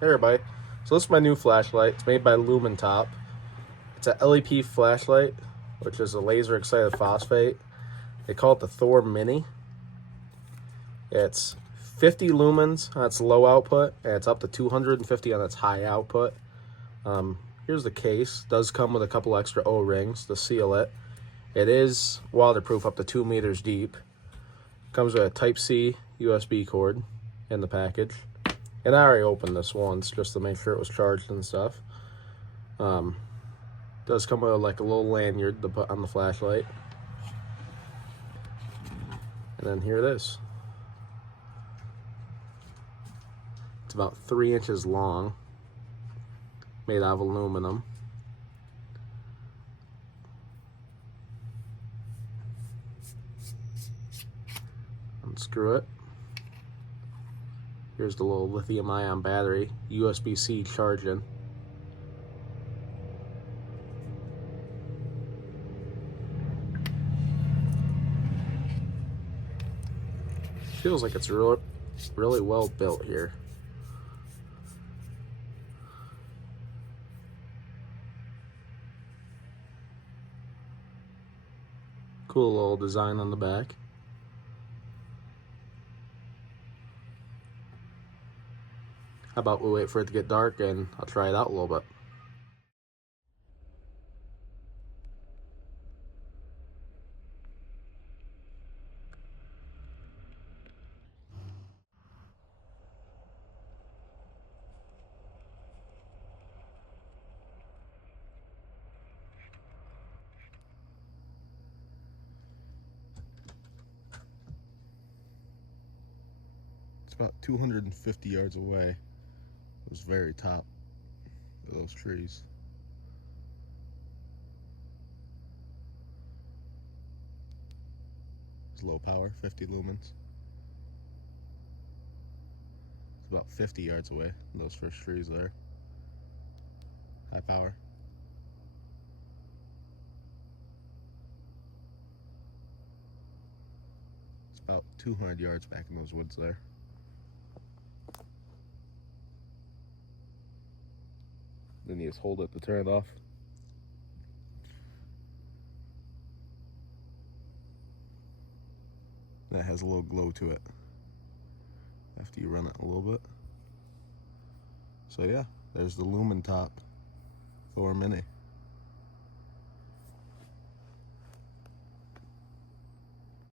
Hey everybody, so this is my new flashlight. It's made by LuminTop. It's a LEP flashlight, which is a laser excited phosphate. They call it the Thor Mini. It's 50 lumens on its low output, and it's up to 250 on its high output. Here's the case. It does come with a couple extra O-rings to seal it. It is waterproof up to 2 meters deep. Comes with a Type-C USB cord in the package. And I already opened this once just to make sure it was charged and stuff. Does come with like a little lanyard to put on the flashlight. And then here it is. It's about 3 inches long, made out of aluminum. Unscrew it. Here's the little lithium-ion battery, USB-C charging. Feels like it's really well built here. Cool little design on the back. How about we wait for it to get dark and I'll try it out a little bit. It's about 250 yards away. It was very top of those trees. It's low power, 50 lumens. It's about 50 yards away, those first trees there. High power. It's about 200 yards back in those woods there. Then you just hold it to turn it off. That has a little glow to it after you run it a little bit. So yeah, there's the LuminTop Thor Mini.